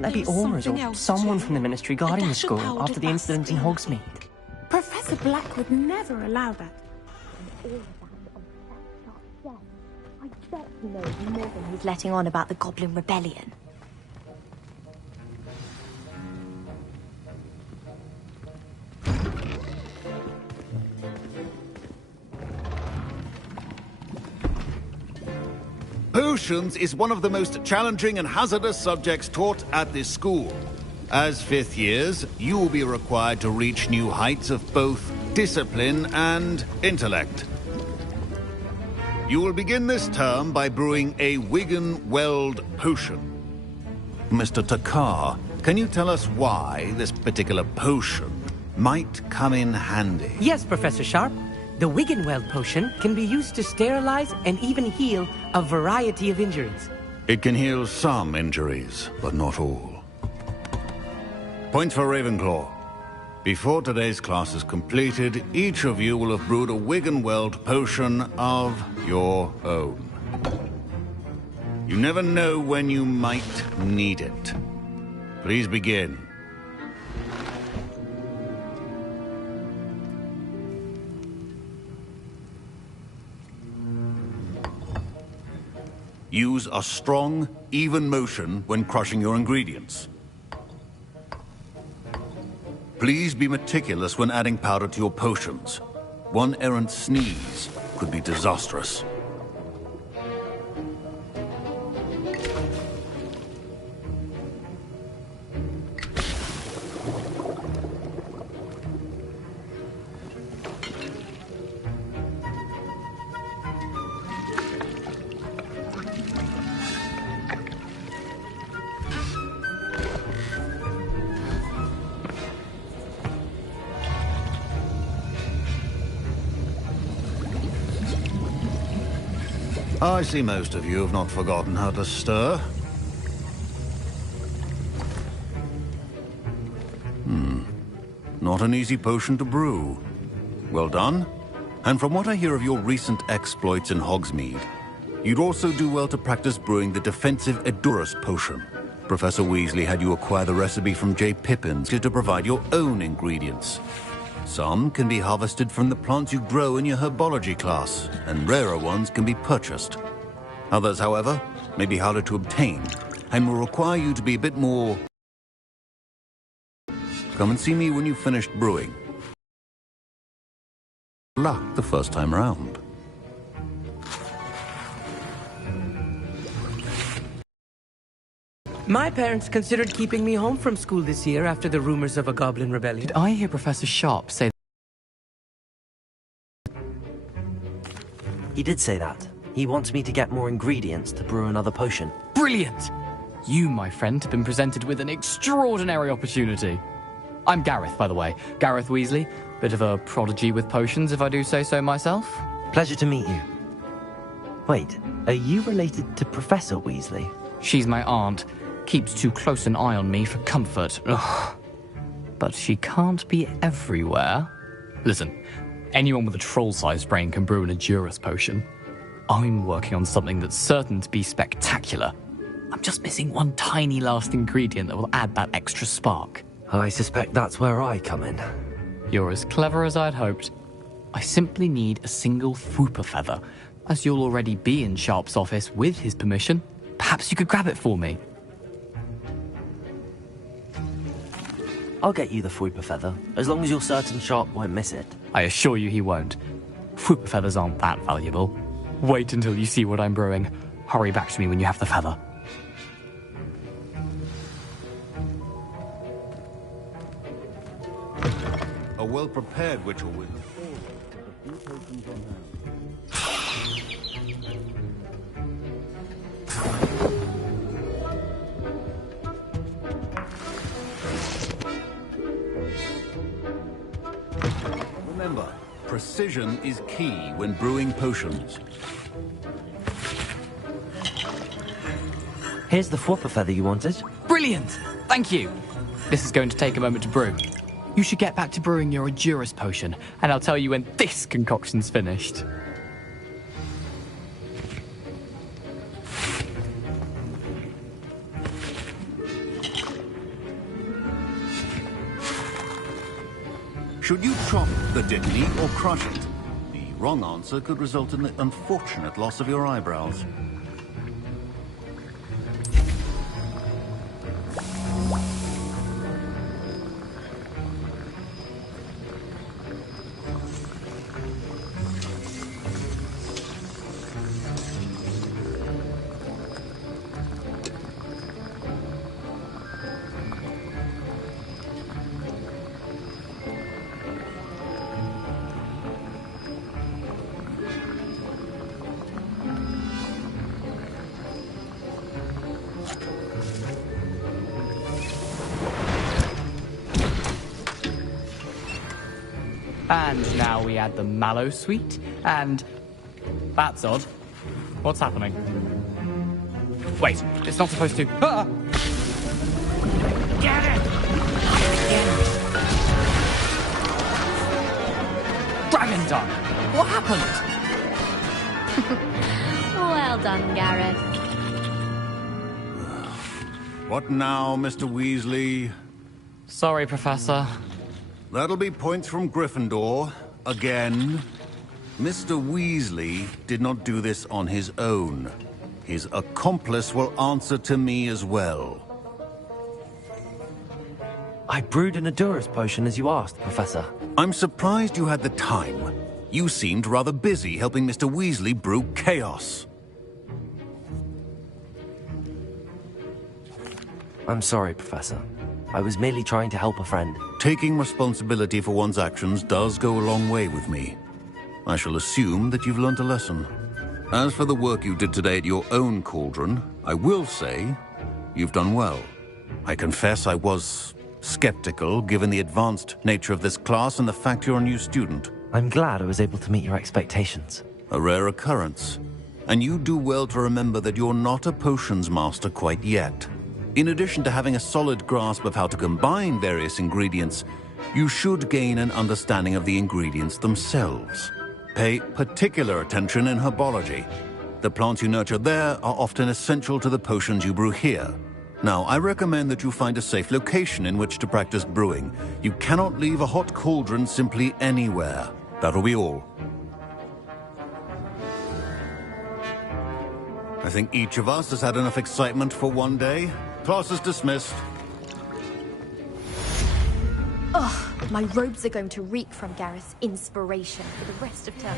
Couldn't there be owners or someone from the ministry guarding the school after the incident in Hogsmeade? Professor Black would never allow that. I bet he knows more than he's letting on about the Goblin Rebellion. Potions is one of the most challenging and hazardous subjects taught at this school. As fifth years, you will be required to reach new heights of both discipline and intellect. You will begin this term by brewing a Wigan-Weld potion. Mr. Takar, can you tell us why this particular potion might come in handy? Yes, Professor Sharp. The Wigan-Weld potion can be used to sterilize and even heal a variety of injuries. It can heal some injuries, but not all. Points for Ravenclaw. Before today's class is completed, each of you will have brewed a Wigan-Weld potion of your own. You never know when you might need it. Please begin. Use a strong, even motion when crushing your ingredients. Please be meticulous when adding powder to your potions. One errant sneeze could be disastrous. I see most of you have not forgotten how to stir. Not an easy potion to brew. Well done. And from what I hear of your recent exploits in Hogsmeade, you'd also do well to practice brewing the defensive Edurus potion. Professor Weasley had you acquire the recipe from J. Pippin's to provide your own ingredients. Some can be harvested from the plants you grow in your herbology class, and rarer ones can be purchased. Others, however, may be harder to obtain, and will require you to be a bit more... Come and see me when you've finished brewing. Luck the first time round. My parents considered keeping me home from school this year after the rumors of a Goblin Rebellion. Did I hear Professor Sharp say... He did say that. He wants me to get more ingredients to brew another potion. Brilliant! You, my friend, have been presented with an extraordinary opportunity. I'm Gareth, by the way. Gareth Weasley. Bit of a prodigy with potions, if I do say so myself. Pleasure to meet you. Wait, are you related to Professor Weasley? She's my aunt. Keeps too close an eye on me for comfort. Ugh. But she can't be everywhere. Listen, anyone with a troll-sized brain can brew an Edurus potion. I'm working on something that's certain to be spectacular. I'm just missing one tiny last ingredient that will add that extra spark. I suspect that's where I come in. You're as clever as I'd hoped. I simply need a single Fwooper feather. As you'll already be in Sharp's office with his permission, perhaps you could grab it for me. I'll get you the Fwooper feather, as long as you're certain Sharp won't miss it. I assure you he won't. Fwooper feathers aren't that valuable. Wait until you see what I'm brewing. Hurry back to me when you have the feather. A well-prepared witch will win. A few potions on hand. Remember, precision is key when brewing potions. Here's the Fwooper feather you wanted. Brilliant! Thank you! This is going to take a moment to brew. You should get back to brewing your Edurus potion, and I'll tell you when this concoction's finished. Should you chop the dickney or crush it? The wrong answer could result in the unfortunate loss of your eyebrows. And now we add the mallow sweet, and... That's odd. What's happening? Wait, it's not supposed to... Ah! Get it! Dragon dung! What happened? Well done, Gareth. What now, Mr. Weasley? Sorry, Professor. That'll be points from Gryffindor. Again. Mr. Weasley did not do this on his own. His accomplice will answer to me as well. I brewed an Adurus potion as you asked, Professor. I'm surprised you had the time. You seemed rather busy helping Mr. Weasley brew chaos. I'm sorry, Professor. I was merely trying to help a friend. Taking responsibility for one's actions does go a long way with me. I shall assume that you've learnt a lesson. As for the work you did today at your own cauldron, I will say you've done well. I confess I was skeptical given the advanced nature of this class and the fact you're a new student. I'm glad I was able to meet your expectations. A rare occurrence. And you do well to remember that you're not a potions master quite yet. In addition to having a solid grasp of how to combine various ingredients, you should gain an understanding of the ingredients themselves. Pay particular attention in herbology. The plants you nurture there are often essential to the potions you brew here. Now, I recommend that you find a safe location in which to practice brewing. You cannot leave a hot cauldron simply anywhere. That'll be all. I think each of us has had enough excitement for one day. Class is dismissed. Ugh, my robes are going to reek from Gareth's inspiration for the rest of term.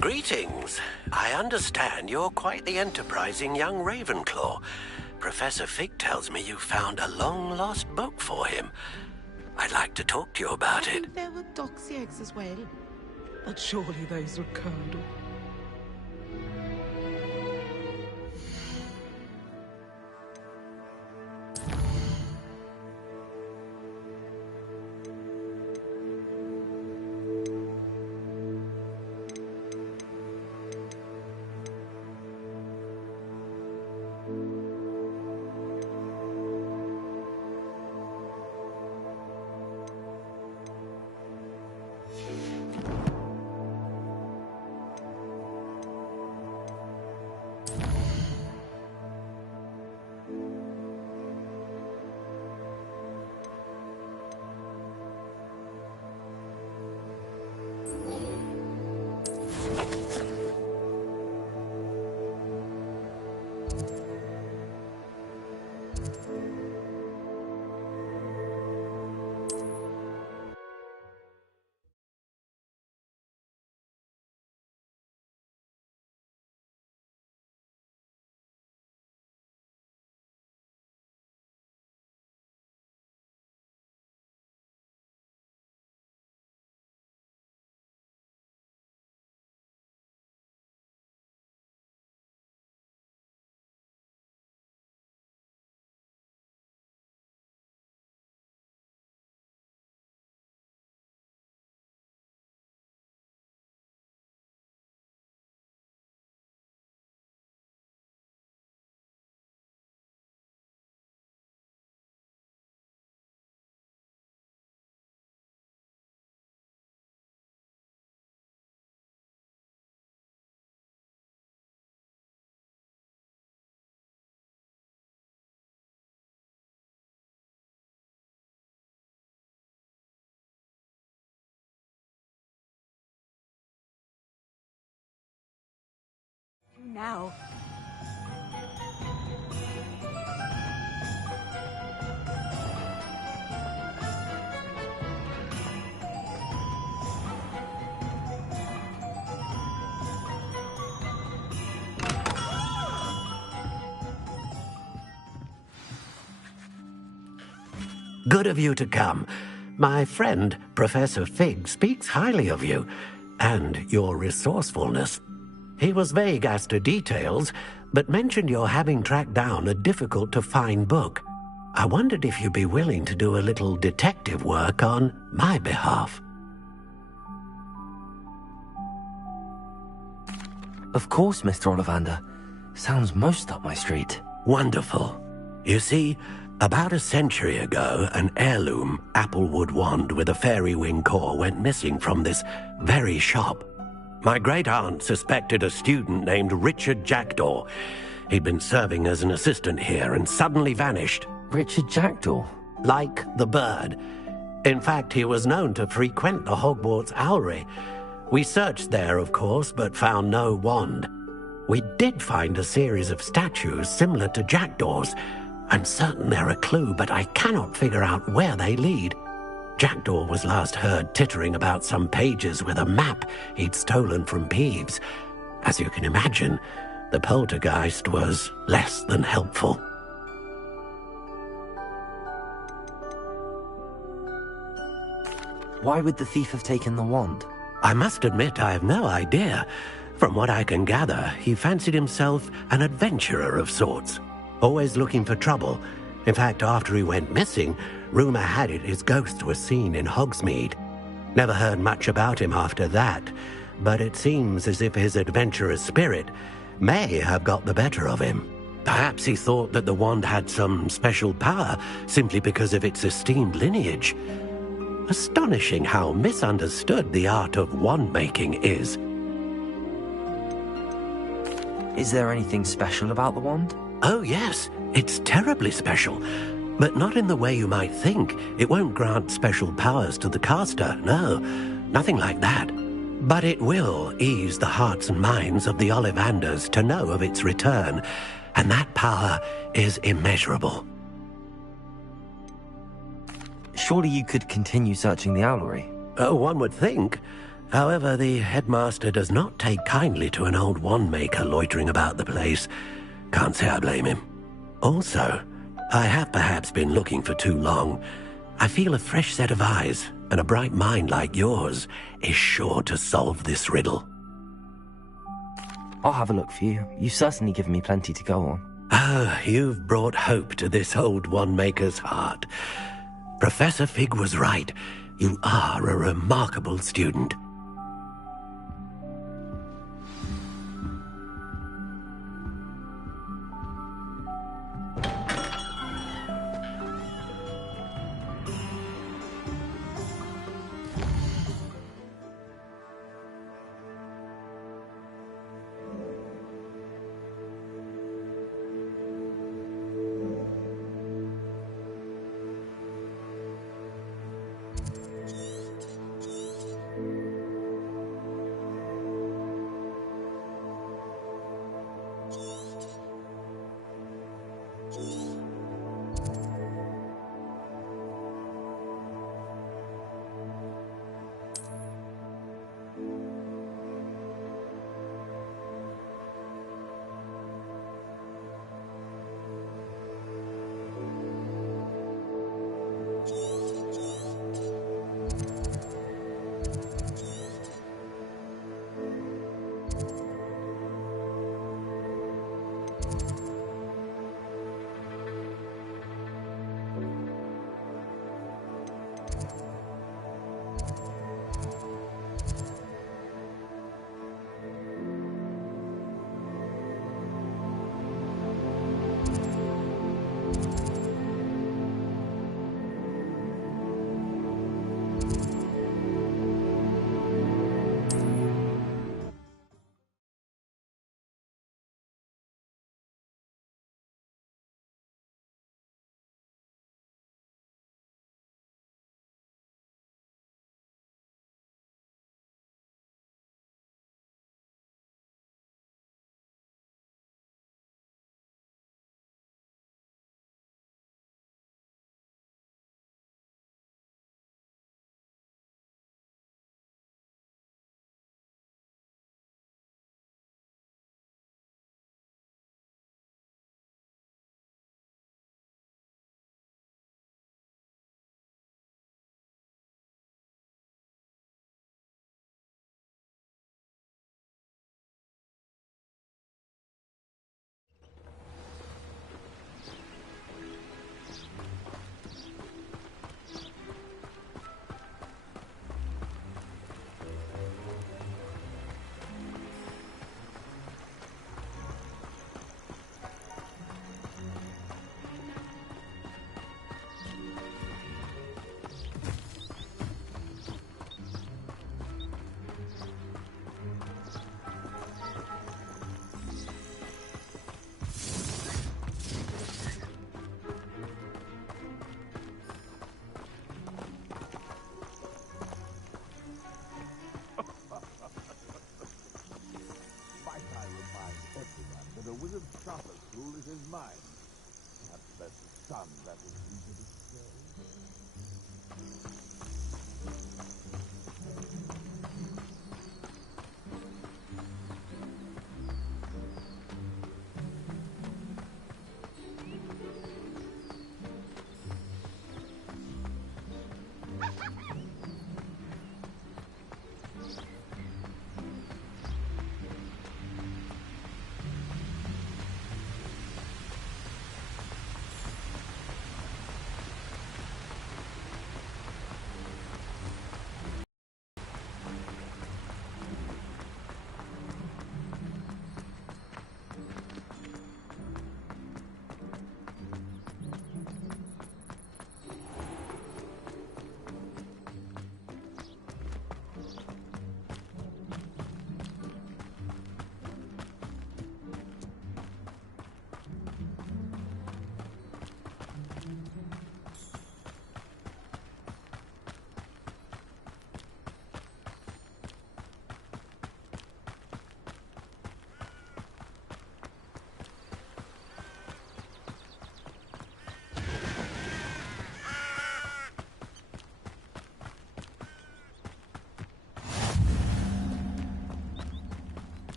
Greetings. I understand you're quite the enterprising young Ravenclaw. Professor Fig tells me you found a long-lost book for him. I'd like to talk to you about it. There were doxy eggs as well. But surely those were curdled. now. Good of you to come. My friend, Professor Fig, speaks highly of you and your resourcefulness. He was vague as to details, but mentioned your having tracked down a difficult-to-find book. I wondered if you'd be willing to do a little detective work on my behalf. Of course, Mr. Ollivander. Sounds most up my street. Wonderful. You see, about a century ago, an heirloom applewood wand with a fairy wing core went missing from this very shop. My great-aunt suspected a student named Richard Jackdaw. He'd been serving as an assistant here and suddenly vanished. Richard Jackdaw? Like the bird. In fact, he was known to frequent the Hogwarts Owlery. We searched there, of course, but found no wand. We did find a series of statues similar to Jackdaw's. I'm certain they're a clue, but I cannot figure out where they lead. Jackdaw was last heard tittering about some pages with a map he'd stolen from Peeves. As you can imagine, the poltergeist was less than helpful. Why would the thief have taken the wand? I must admit I have no idea. From what I can gather, he fancied himself an adventurer of sorts. Always looking for trouble. In fact, after he went missing, rumor had it his ghost was seen in Hogsmeade. Never heard much about him after that, but it seems as if his adventurous spirit may have got the better of him. Perhaps he thought that the wand had some special power simply because of its esteemed lineage. Astonishing how misunderstood the art of wand-making is. Is there anything special about the wand? Oh yes, it's terribly special. But not in the way you might think. It won't grant special powers to the caster, no. Nothing like that. But it will ease the hearts and minds of the Ollivanders to know of its return. And that power is immeasurable. Surely you could continue searching the owlery. Oh, one would think. However, the headmaster does not take kindly to an old wand-maker loitering about the place. Can't say I blame him. Also, I have perhaps been looking for too long. I feel a fresh set of eyes, and a bright mind like yours is sure to solve this riddle. I'll have a look for you. You've certainly given me plenty to go on. Oh, you've brought hope to this old wand-maker's heart. Professor Fig was right. You are a remarkable student. of stuff as cool as his mind. Perhaps that's the sun that was eager to stay.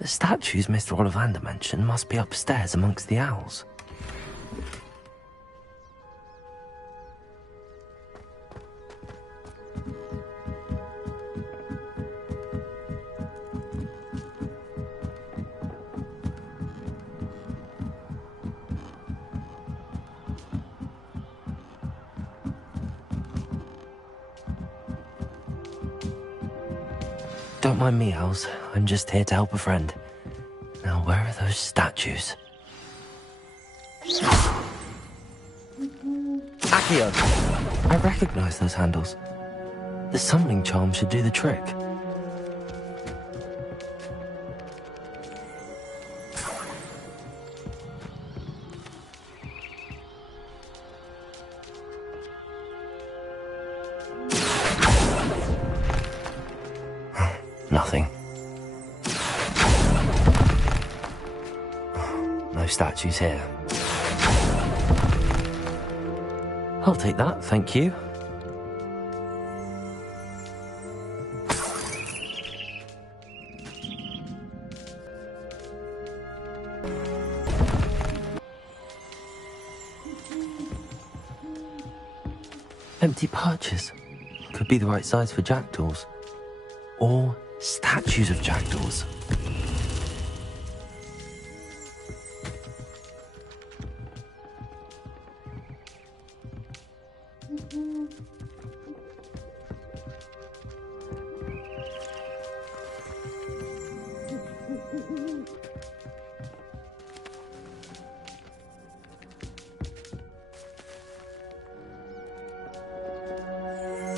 The statues Mr. Ollivander mentioned must be upstairs amongst the owls. Don't mind me, owls. I'm just here to help a friend. Now, where are those statues? Accio! I recognize those handles. The summoning charm should do the trick. Nothing. No statues here. I'll take that, thank you. Empty perches. Could be the right size for jackdaws. Or statues of jackdaws.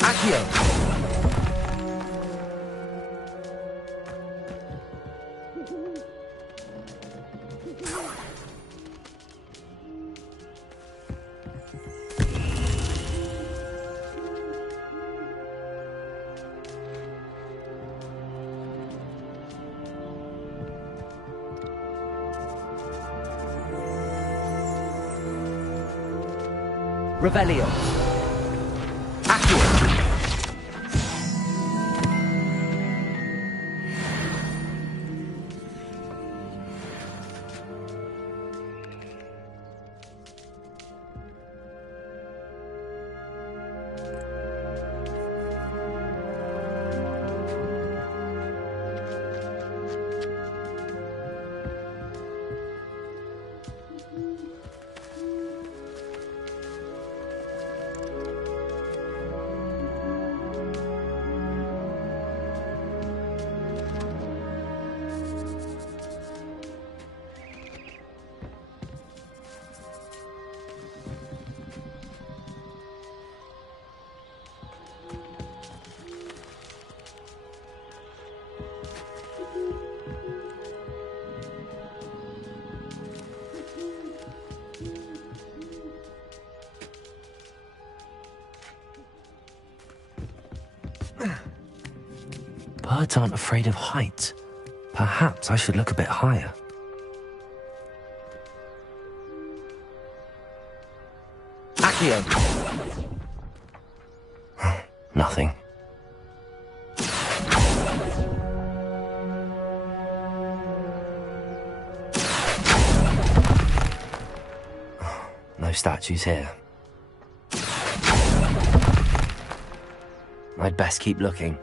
Accio! Revelio. Accio. Birds aren't afraid of heights. Perhaps I should look a bit higher. Accio! Nothing. No statues here. I'd best keep looking.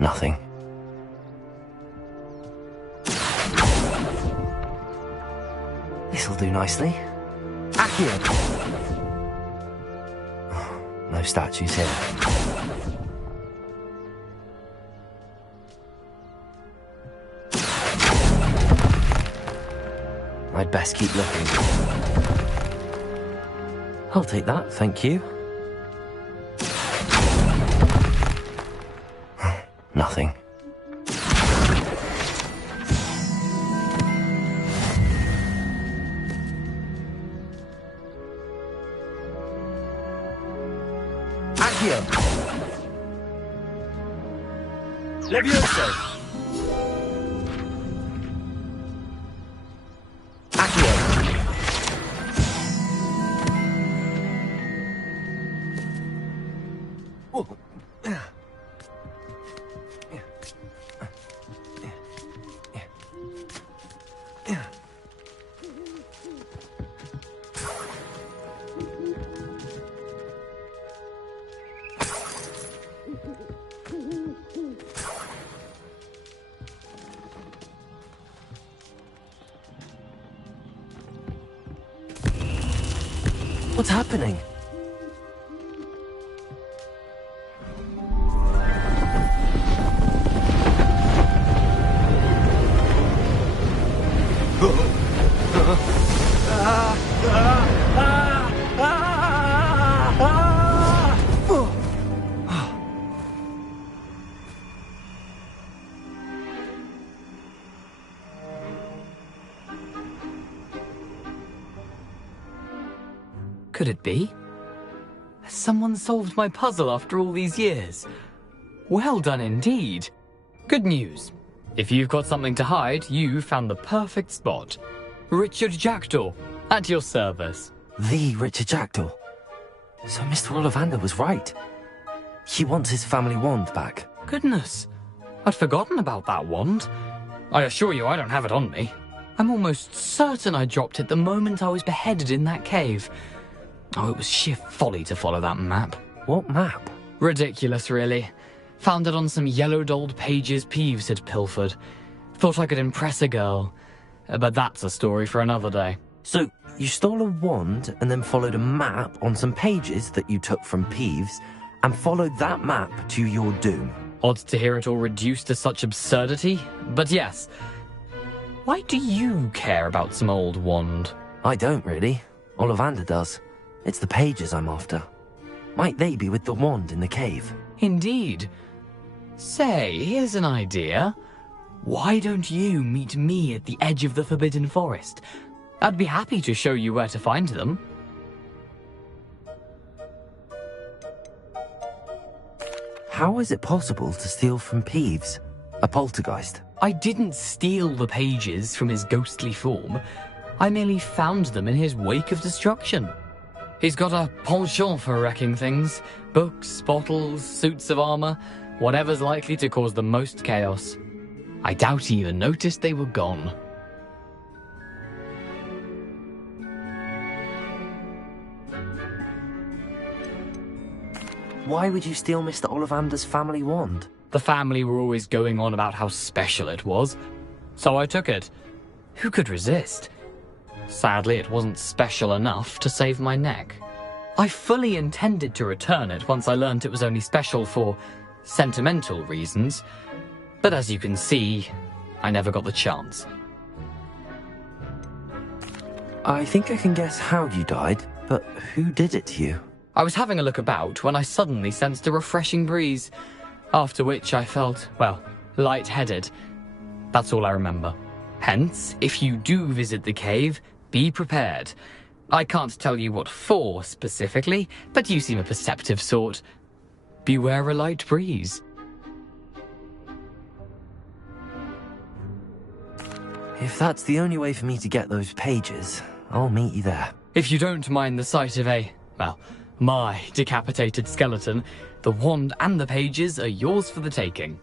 Nothing. This'll do nicely. Accio! No statues here. I'd best keep looking. I'll take that, thank you. Nothing. Accio! Levioso! Accio! What's happening? Could it be? Has someone solved my puzzle after all these years? Well done indeed. Good news. If you've got something to hide, you found the perfect spot. Richard Jackdaw, at your service. The Richard Jackdaw. So Mr. Ollivander was right. He wants his family wand back. Goodness, I'd forgotten about that wand. I assure you I don't have it on me. I'm almost certain I dropped it the moment I was beheaded in that cave. Oh, it was sheer folly to follow that map. What map? Ridiculous, really. Found it on some yellowed old pages Peeves had pilfered. Thought I could impress a girl. But that's a story for another day. So, you stole a wand and then followed a map on some pages that you took from Peeves and followed that map to your doom. Odd to hear it all reduced to such absurdity, but yes. Why do you care about some old wand? I don't really. Ollivander does. It's the pages I'm after. Might they be with the wand in the cave? Indeed. Say, here's an idea. Why don't you meet me at the edge of the Forbidden Forest? I'd be happy to show you where to find them. How is it possible to steal from Peeves, a poltergeist? I didn't steal the pages from his ghostly form. I merely found them in his wake of destruction. He's got a penchant for wrecking things. Books, bottles, suits of armor, whatever's likely to cause the most chaos. I doubt he even noticed they were gone. Why would you steal Mr. Ollivander's family wand? The family were always going on about how special it was, so I took it. Who could resist? Sadly, it wasn't special enough to save my neck. I fully intended to return it once I learned it was only special for sentimental reasons, but as you can see, I never got the chance. I think I can guess how you died, but who did it to you? I was having a look about when I suddenly sensed a refreshing breeze, after which I felt, well, lightheaded. That's all I remember. Hence, if you do visit the cave, be prepared. I can't tell you what for specifically, but you seem a perceptive sort. Beware a light breeze. If that's the only way for me to get those pages, I'll meet you there. If you don't mind the sight of my decapitated skeleton, the wand and the pages are yours for the taking.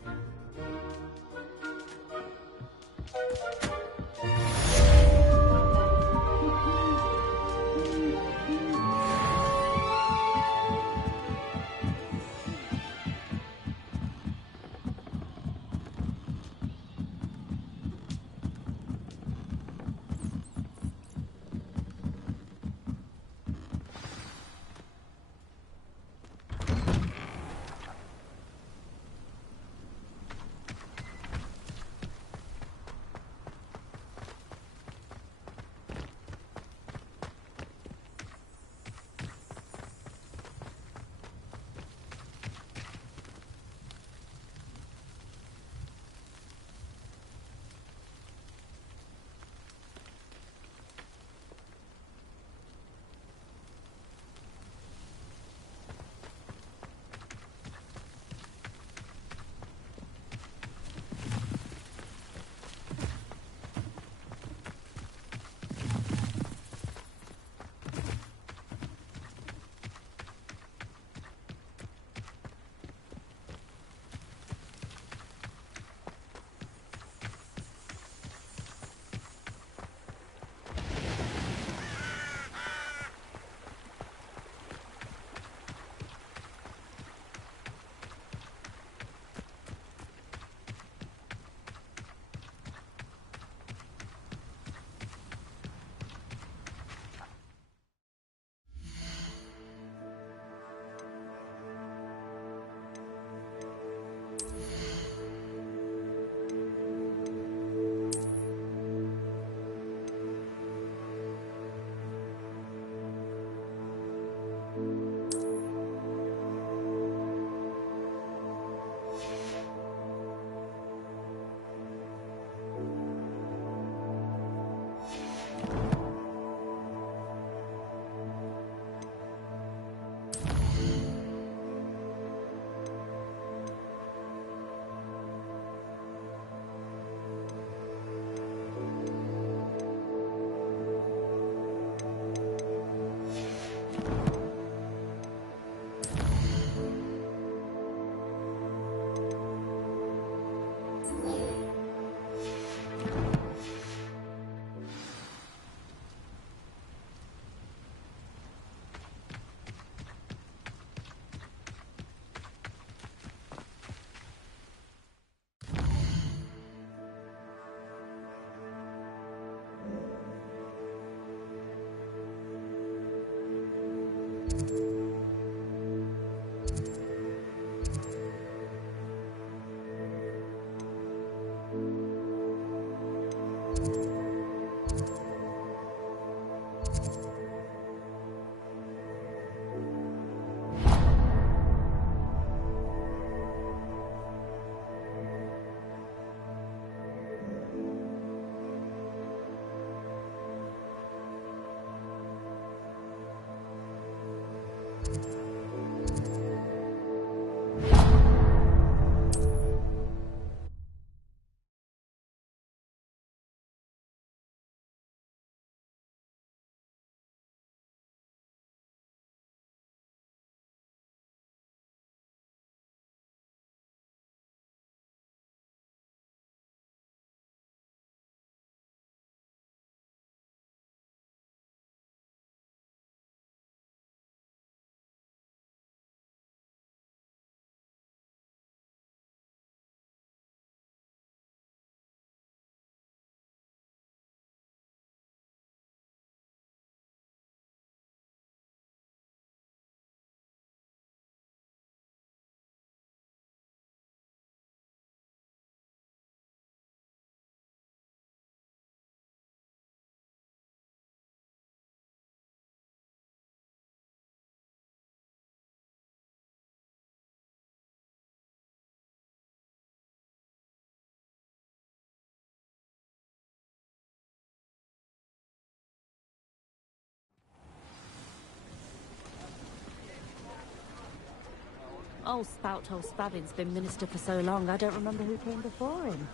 Old Spout-hole Spavin's been minister for so long, I don't remember who came before him.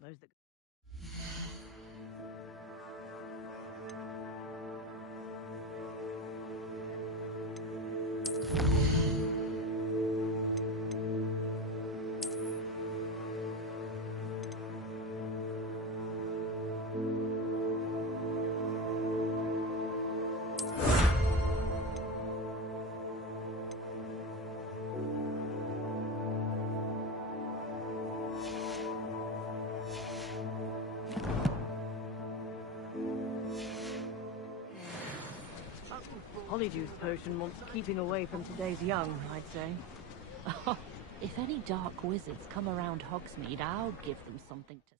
Those that... Polyjuice potion wants keeping away from today's young, I'd say. If any dark wizards come around Hogsmeade, I'll give them something to...